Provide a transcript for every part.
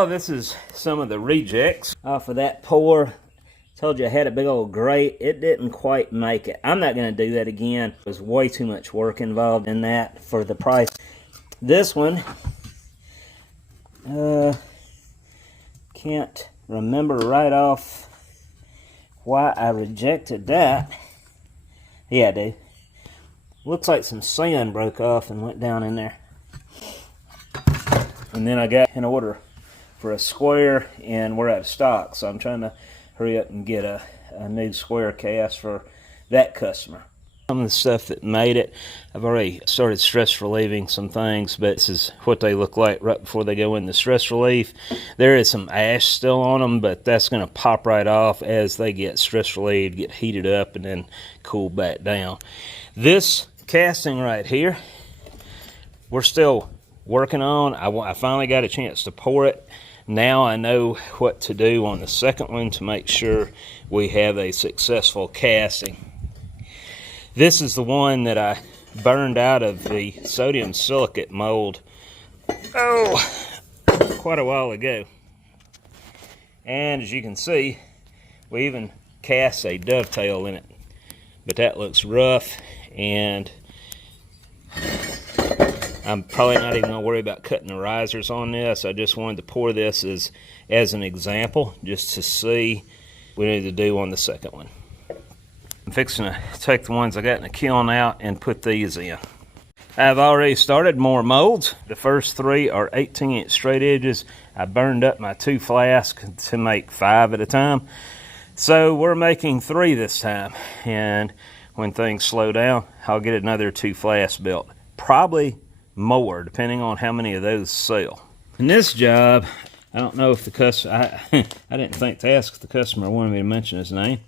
Well, this is some of the rejects off of that pour. Told you I had a big old grate. It didn't quite make it. I'm not going to do that again. There's way too much work involved in that for the price. This one, can't remember right off why I rejected that. Yeah, I do. Looks like some sand broke off and went down in there. And then I got an order for a square, and we're out of stock, so I'm trying to hurry up and get a new square cast for that customer. Some of the stuff that made it, I've already started stress relieving some things, but this is what they look like right before they go into stress relief. There is some ash still on them, but that's going to pop right off as they get stress relieved, get heated up, and then cool back down. This casting right here, we're still working on. I finally got a chance to pour it. Now I know what to do on the second one to make sure we have a successful casting. This is the one that I burned out of the sodium silicate mold, quite a while ago. And as you can see, we even cast a dovetail in it. But that looks rough, and I'm probably not even going to worry about cutting the risers on this. I just wanted to pour this as an example, just to see what we need to do on the second one. I'm fixing to take the ones I got in the kiln out and put these in. I've already started more molds. The first 3 are 18-inch straight edges. I burned up my 2 flasks to make 5 at a time. So we're making 3 this time. And when things slow down, I'll get another 2 flasks built. Probably more, depending on how many of those sell. In this job, I don't know if the customer, I didn't think to ask if the customer wanted me to mention his name.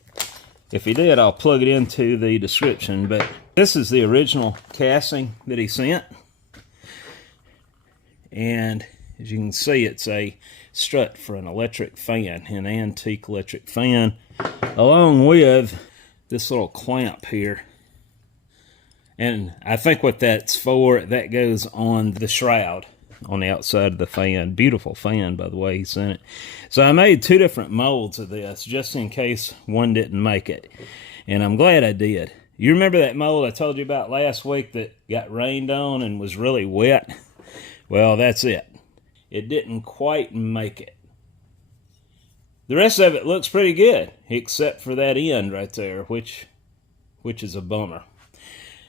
If he did, I'll plug it into the description, but this is the original casting that he sent. And as you can see, it's a strut for an electric fan, an antique electric fan, along with this little clamp here. And I think what that's for, that goes on the shroud on the outside of the fan. Beautiful fan, by the way, he sent it. So I made 2 different molds of this, just in case one didn't make it. And I'm glad I did. You remember that mold I told you about last week that got rained on and was really wet? Well, that's it. It didn't quite make it. The rest of it looks pretty good, except for that end right there, which is a bummer.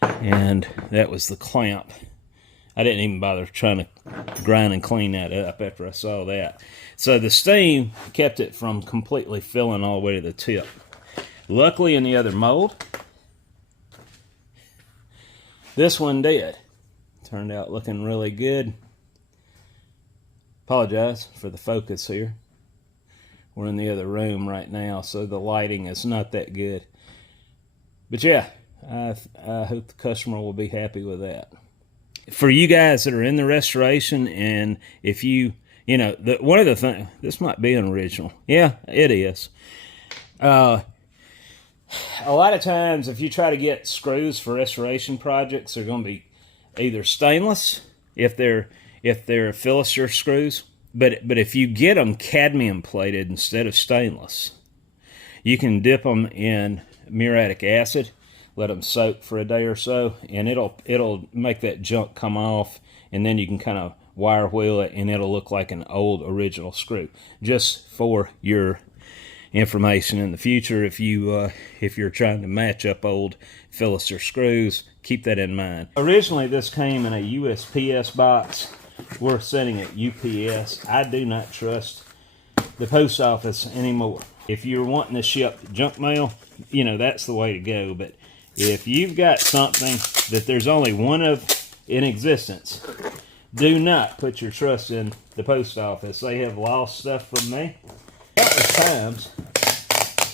And that was the clamp. I didn't even bother trying to grind and clean that up after I saw that. So the steam kept it from completely filling all the way to the tip. Luckily in the other mold, this one did. Turned out looking really good. Apologize for the focus here. We're in the other room right now, so the lighting is not that good. But yeah, I hope the customer will be happy with that. For you guys that are in the restoration, and if you know, one of the things, this might be an original. Yeah, it is. A lot of times, if you try to get screws for restoration projects, they're going to be either stainless, if they're Philister screws, but if you get them cadmium plated instead of stainless, you can dip them in muriatic acid, let them soak for a day or so, and it'll make that junk come off, and then you can kind of wire wheel it, and it'll look like an old original screw. Just for your information in the future, if you're trying to match up old Philister screws, keep that in mind. Originally, this came in a USPS box. We're sending it UPS. I do not trust the post office anymore. If you're wanting to ship junk mail, you know, that's the way to go. But if you've got something that there's only one of in existence, do not put your trust in the post office. They have lost stuff from me countless times,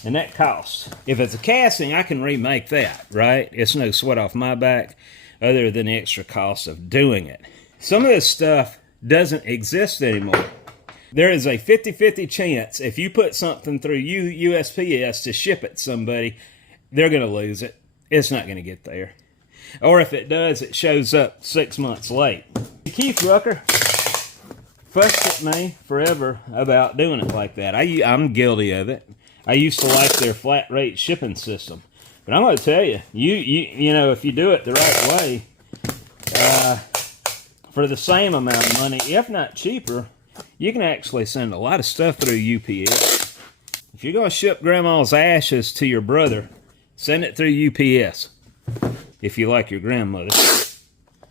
and that costs. If it's a casting, I can remake that, right? It's no sweat off my back other than the extra cost of doing it. Some of this stuff doesn't exist anymore. There is a 50-50 chance if you put something through USPS to ship it to somebody, they're going to lose it. It's not going to get there. Or if it does, it shows up 6 months late. Keith Rucker, fussed at me forever about doing it like that. I'm guilty of it. I used to like their flat rate shipping system. But I'm going to tell you, you know, if you do it the right way, for the same amount of money, if not cheaper, you can actually send a lot of stuff through UPS. If you're going to ship Grandma's ashes to your brother, send it through UPS. If you like your grandmother.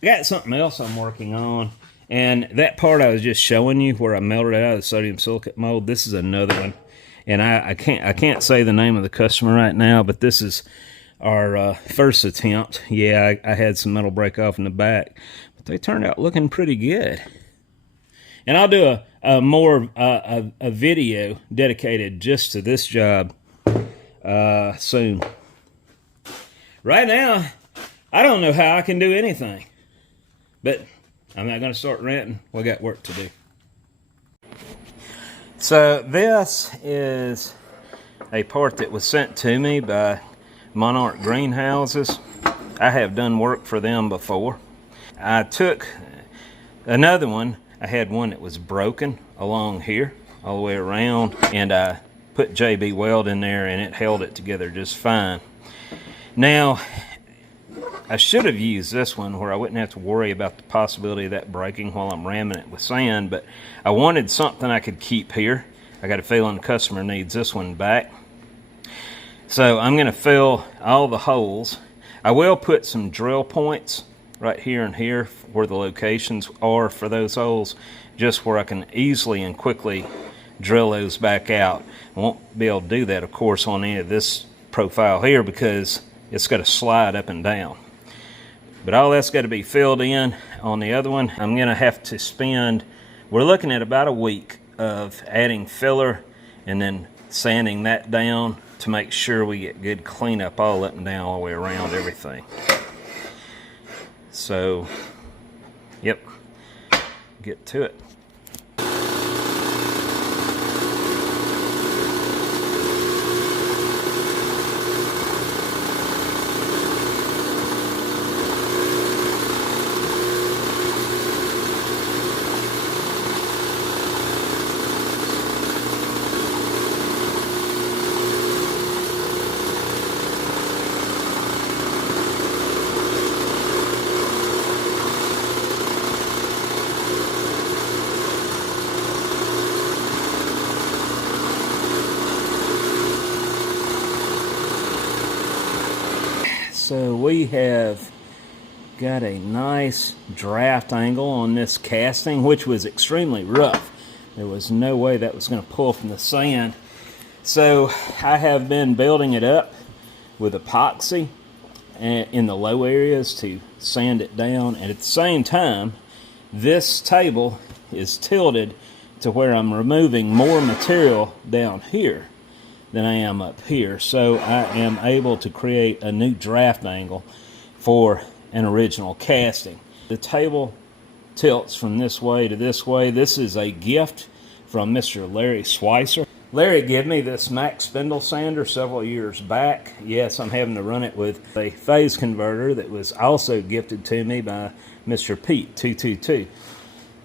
I got something else I'm working on. And that part I was just showing you where I melted it out of the sodium silicate mold, this is another one. And I can't say the name of the customer right now, but this is our first attempt. Yeah, I had some metal break off in the back, but they turned out looking pretty good. And I'll do a video dedicated just to this job soon. Right now, I don't know how I can do anything, but I'm not going to start ranting. We got work to do. So this is a part that was sent to me by Monarch Greenhouses. I have done work for them before. I took another one. I had one that was broken along here all the way around, and I put JB Weld in there and it held it together just fine. Now, I should have used this one where I wouldn't have to worry about the possibility of that breaking while I'm ramming it with sand, but I wanted something I could keep here. I got a feeling the customer needs this one back. So I'm going to fill all the holes. I will put some drill points right here and here where the locations are for those holes, just where I can easily and quickly drill those back out. I won't be able to do that, of course, on any of this profile here because it's got to slide up and down. But all that's got to be filled in. On the other one, I'm going to have to spend, we're looking at about a week of adding filler and then sanding that down to make sure we get good cleanup all up and down all the way around everything. So, yep, get to it. So we have got a nice draft angle on this casting, which was extremely rough. There was no way that was going to pull from the sand. So I have been building it up with epoxy in the low areas to sand it down. And at the same time, this table is tilted to where I'm removing more material down here than I am up here. So I am able to create a new draft angle for an original casting. The table tilts from this way to this way. This is a gift from Mr. Larry Swicer. Larry gave me this Max Spindle sander several years back. Yes, I'm having to run it with a phase converter that was also gifted to me by Mr. Pete 222.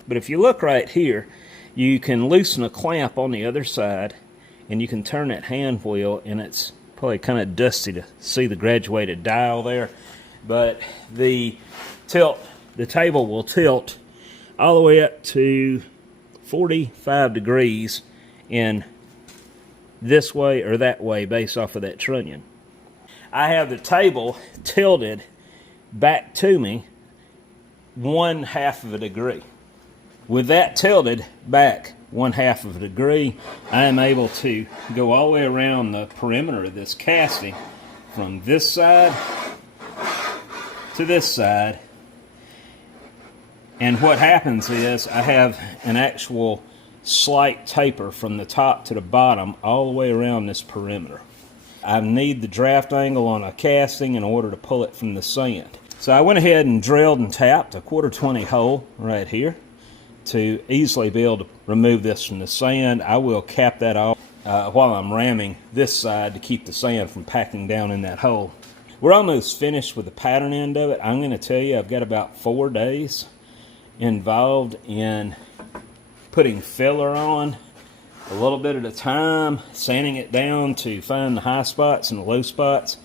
But if you look right here, you can loosen a clamp on the other side and you can turn that hand wheel, and it's probably kind of dusty to see the graduated dial there, but the table will tilt all the way up to 45 degrees in this way or that way based off of that trunnion. I have the table tilted back to me 1/2 of a degree. With that tilted back 1/2 of a degree, I am able to go all the way around the perimeter of this casting from this side to this side. And what happens is I have an actual slight taper from the top to the bottom all the way around this perimeter. I need the draft angle on a casting in order to pull it from the sand. So I went ahead and drilled and tapped a 1/4-20 hole right here to easily be able to remove this from the sand. I will cap that off while I'm ramming this side to keep the sand from packing down in that hole. We're almost finished with the pattern end of it. I'm going to tell you I've got about 4 days involved in putting filler on a little bit at a time, sanding it down to find the high spots and the low spots.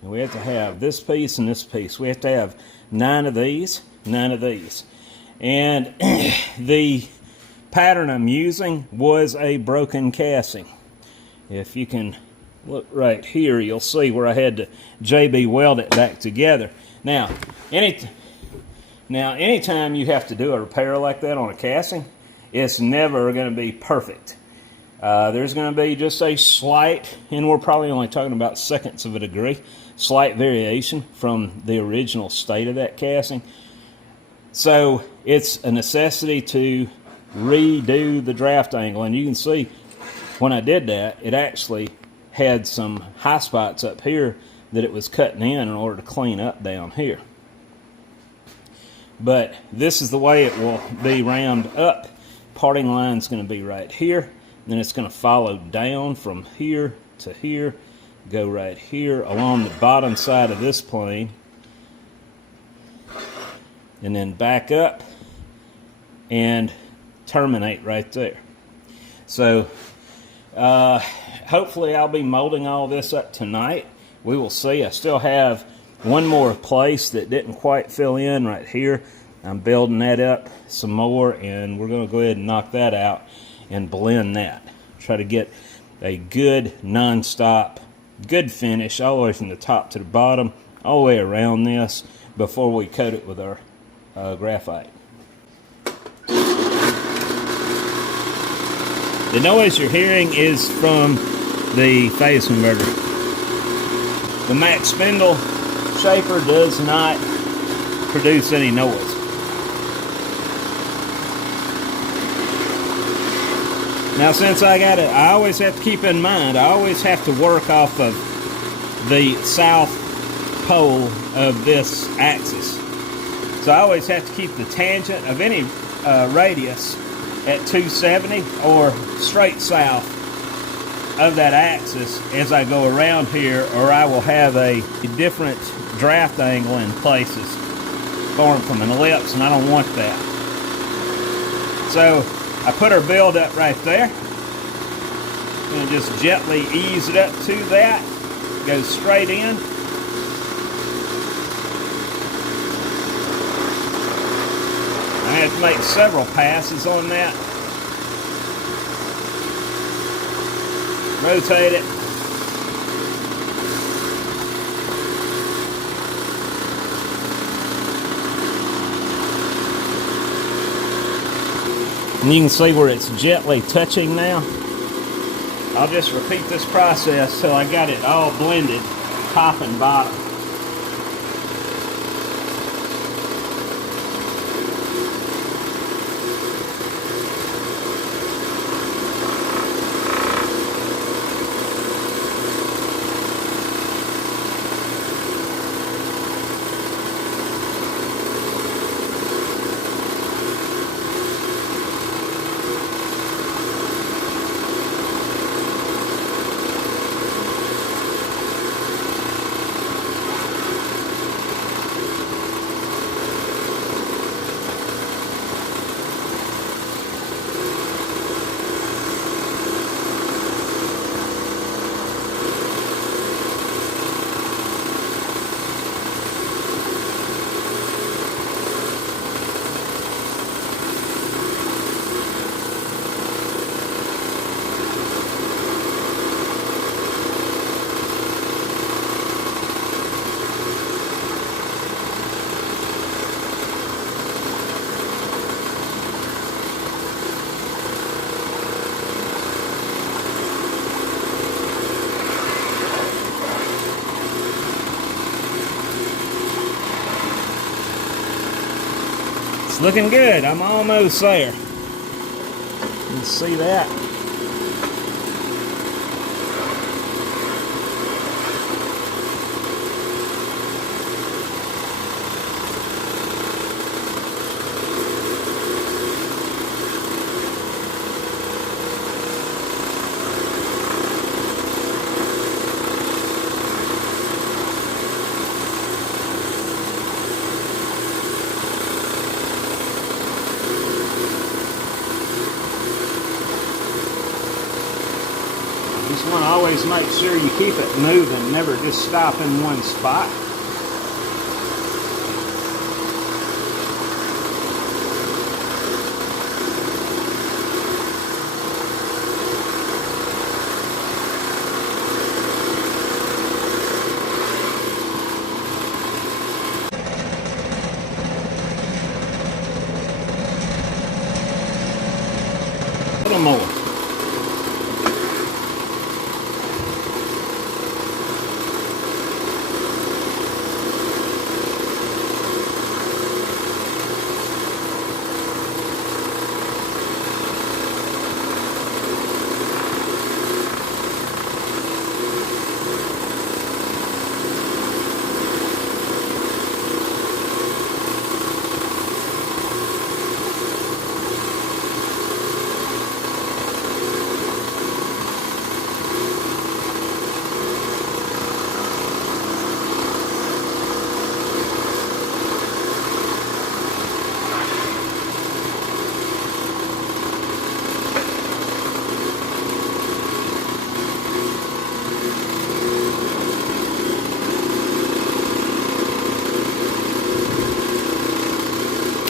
And we have to have this piece and this piece. We have to have 9 of these, 9 of these. And the pattern I'm using was a broken casing. If you can look right here, you'll see where I had to JB weld it back together. Now, anytime you have to do a repair like that on a casing, it's never going to be perfect. There's going to be just a slight, and we're probably only talking about seconds of a degree, slight variation from the original state of that casting. So it's a necessity to redo the draft angle. And you can see when I did that, it actually had some high spots up here that it was cutting in order to clean up down here. But this is the way it will be rammed up. Parting line's going to be right here. Then it's going to follow down from here to here, go right here along the bottom side of this plane, and then back up and terminate right there. So hopefully I'll be molding all this up tonight. We will see. I still have one more place that didn't quite fill in right here. I'm building that up some more, and we're going to go ahead and knock that out and blend that. Try to get a good non-stop, good finish all the way from the top to the bottom, all the way around this before we coat it with our graphite. The noise you're hearing is from the phase converter. The Max Spindle shaper does not produce any noise. Now, since I got it, I always have to keep in mind, I always have to work off of the south pole of this axis. So I always have to keep the tangent of any radius at 270 or straight south of that axis as I go around here, or I will have a different draft angle in places formed from an ellipse, and I don't want that. So I put our build up right there and just gently ease it up to that. Go straight in. I have to make several passes on that. Rotate it. And you can see where it's gently touching now. I'll just repeat this process till I got it all blended, top and bottom. Looking good. I'm almost there. You can see that. just want to always make sure you keep it moving, never just stop in one spot. A little more.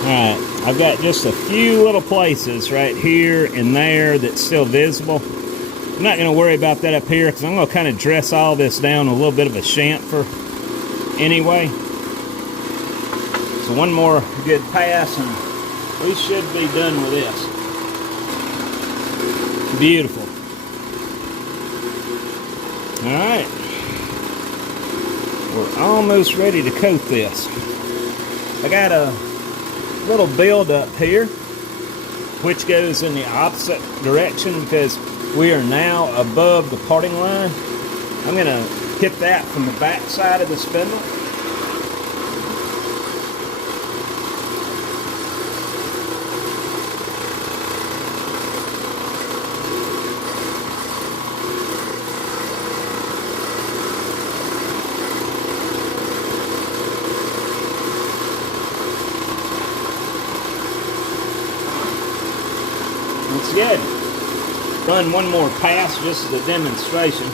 Alright, I've got just a few little places right here and there that's still visible. I'm not going to worry about that up here because I'm going to kind of dress all this down a little bit of a chamfer anyway. So one more good pass and we should be done with this. Beautiful. Alright, we're almost ready to coat this. I got a little build up here which goes in the opposite direction because we are now above the parting line. I'm going to hit that from the back side of the spindle. That's good. Run one more pass just as a demonstration.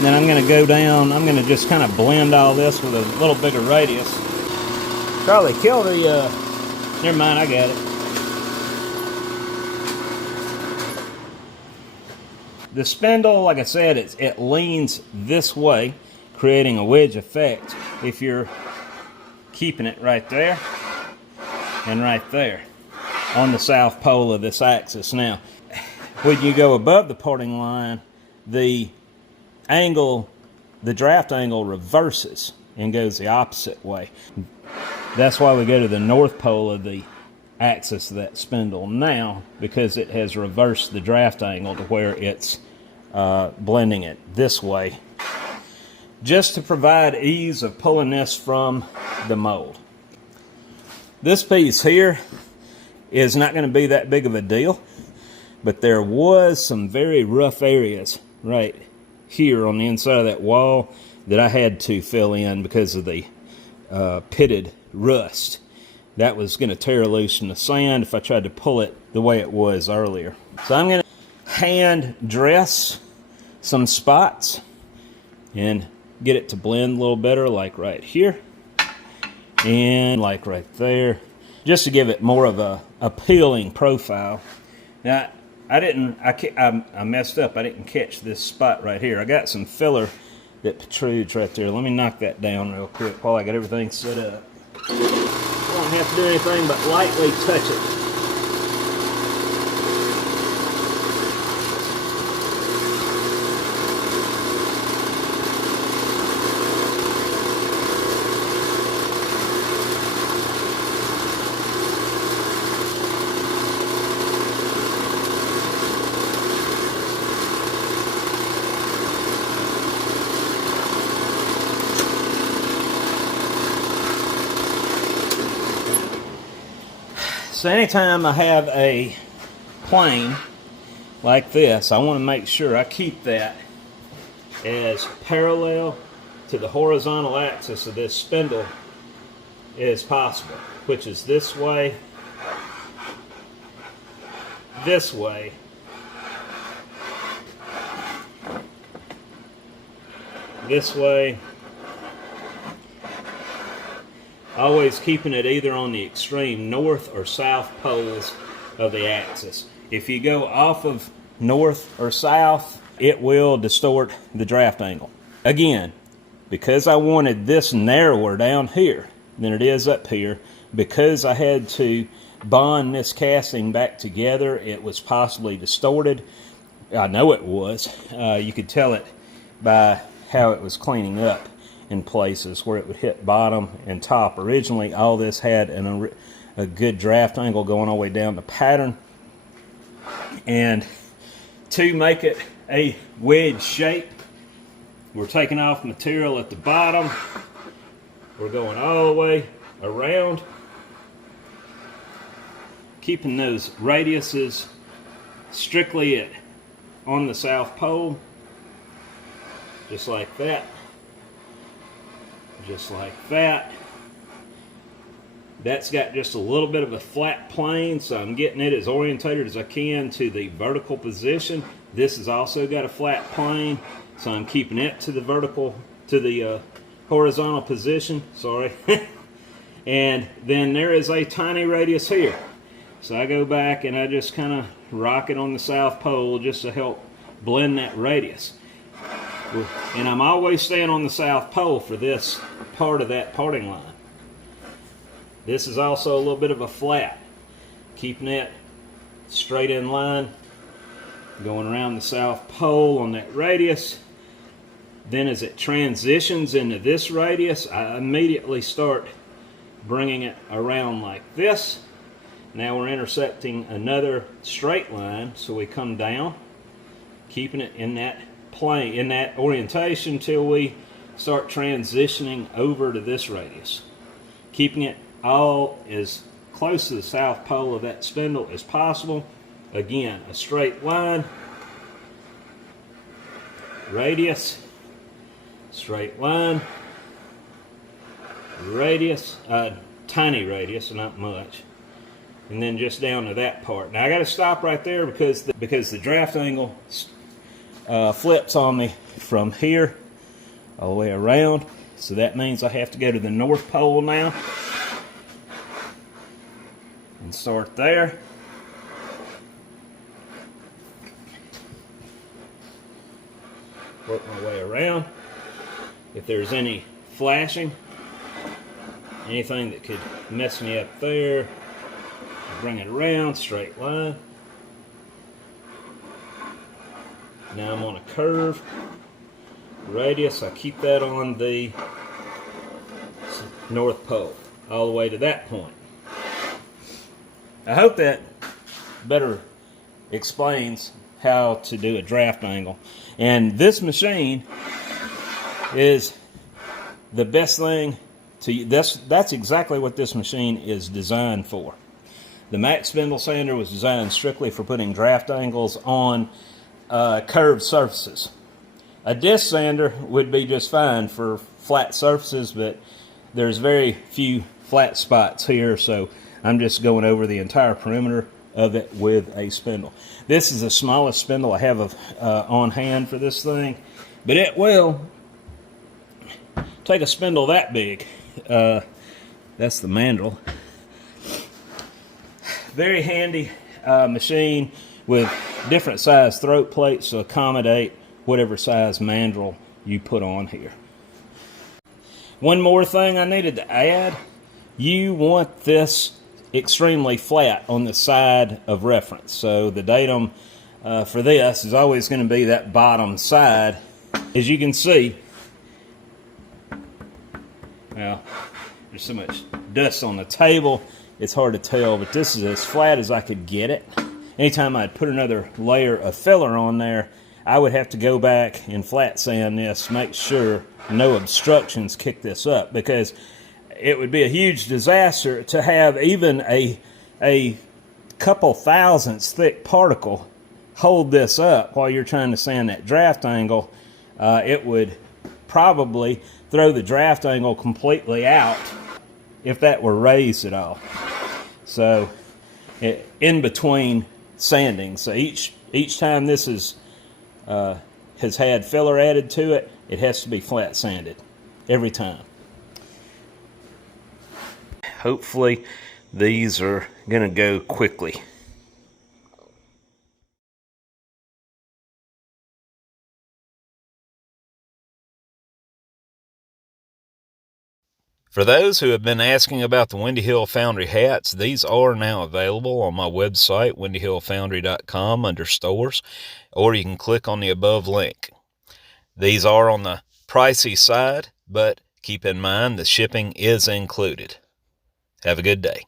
Then I'm going to go down, I'm going to just kind of blend all this with a little bigger radius. Probably kill the, never mind, I got it. The spindle, like I said, it leans this way, creating a wedge effect if you're keeping it right there and right there on the south pole of this axis. Now, when you go above the parting line, the draft angle reverses and goes the opposite way. That's why we go to the north pole of the axis of that spindle now, because it has reversed the draft angle to where it's blending it this way, just to provide ease of pulling this from the mold. This piece here is not going to be that big of a deal, but there was some very rough areas right here on the inside of that wall that I had to fill in because of the pitted rust. That was going to tear loose in the sand if I tried to pull it the way it was earlier. So I'm going to hand dress some spots and get it to blend a little better, like right here and like right there, just to give it more of a appealing profile. Now, I messed up. I didn't catch this spot right here. I got some filler that protrudes right there. Let me knock that down real quick while I got everything set up. I don't have to do anything but lightly touch it. So anytime I have a plane like this, I want to make sure I keep that as parallel to the horizontal axis of this spindle as possible, which is this way, this way, this way, always keeping it either on the extreme north or south poles of the axis. If you go off of north or south, it will distort the draft angle. Again, because I wanted this narrower down here than it is up here, because I had to bond this casting back together, it was possibly distorted. I know it was. You could tell it by how it was cleaning up in places where it would hit bottom and top. Originally, all this had a good draft angle going all the way down the pattern. And to make it a wedge shape, we're taking off material at the bottom. We're going all the way around, keeping those radiuses strictly on the south pole, just like that. Just like that. That's got just a little bit of a flat plane, so I'm getting it as orientated as I can to the vertical position. This has also got a flat plane, so I'm keeping it to the horizontal position. Sorry. And then there is a tiny radius here. So I go back and I just kind of rock it on the south pole just to help blend that radius. And I'm always staying on the south pole for this part of that parting line. This is also a little bit of a flat, keeping it straight in line, going around the south pole on that radius. Then as it transitions into this radius, I immediately start bringing it around like this. Now we're intersecting another straight line, so we come down, keeping it in that plane, in that orientation, till we start transitioning over to this radius, keeping it all as close to the south pole of that spindle as possible. Again, a straight line, radius, straight line, radius, tiny radius, not much, and then just down to that part. Now I got to stop right there because the draft angle flips on me from here all the way around, so that means I have to go to the north pole now and start there. Work my way around. If there's any flashing, anything that could mess me up there, bring it around, straight line. Now I'm on a curve, radius, I keep that on the north pole, all the way to that point. I hope that better explains how to do a draft angle. And this machine is the best thing to, that's exactly what this machine is designed for. The Max Spindle sander was designed strictly for putting draft angles on curved surfaces. A disc sander would be just fine for flat surfaces, but there's very few flat spots here, so I'm just going over the entire perimeter of it with a spindle. This is the smallest spindle I have on hand for this thing, but it will take a spindle that big. That's the mandrel. Very handy machine with different size throat plates to accommodate whatever size mandrel you put on here. One more thing I needed to add. You want this extremely flat on the side of reference. So the datum for this is always going to be that bottom side. As you can see, well, there's so much dust on the table, it's hard to tell, but this is as flat as I could get it. Anytime I'd put another layer of filler on there, I would have to go back and flat sand this, make sure no obstructions kick this up, because it would be a huge disaster to have even a a couple thousandths thick particle hold this up while you're trying to sand that draft angle, it would probably throw the draft angle completely out if that were raised at all. So in between sanding, so each time this is has had filler added to it, it has to be flat sanded every time. Hopefully these are going to go quickly. For those who have been asking about the Windy Hill Foundry hats, these are now available on my website, windyhillfoundry.com, under stores, or you can click on the above link. These are on the pricey side, but keep in mind the shipping is included. Have a good day.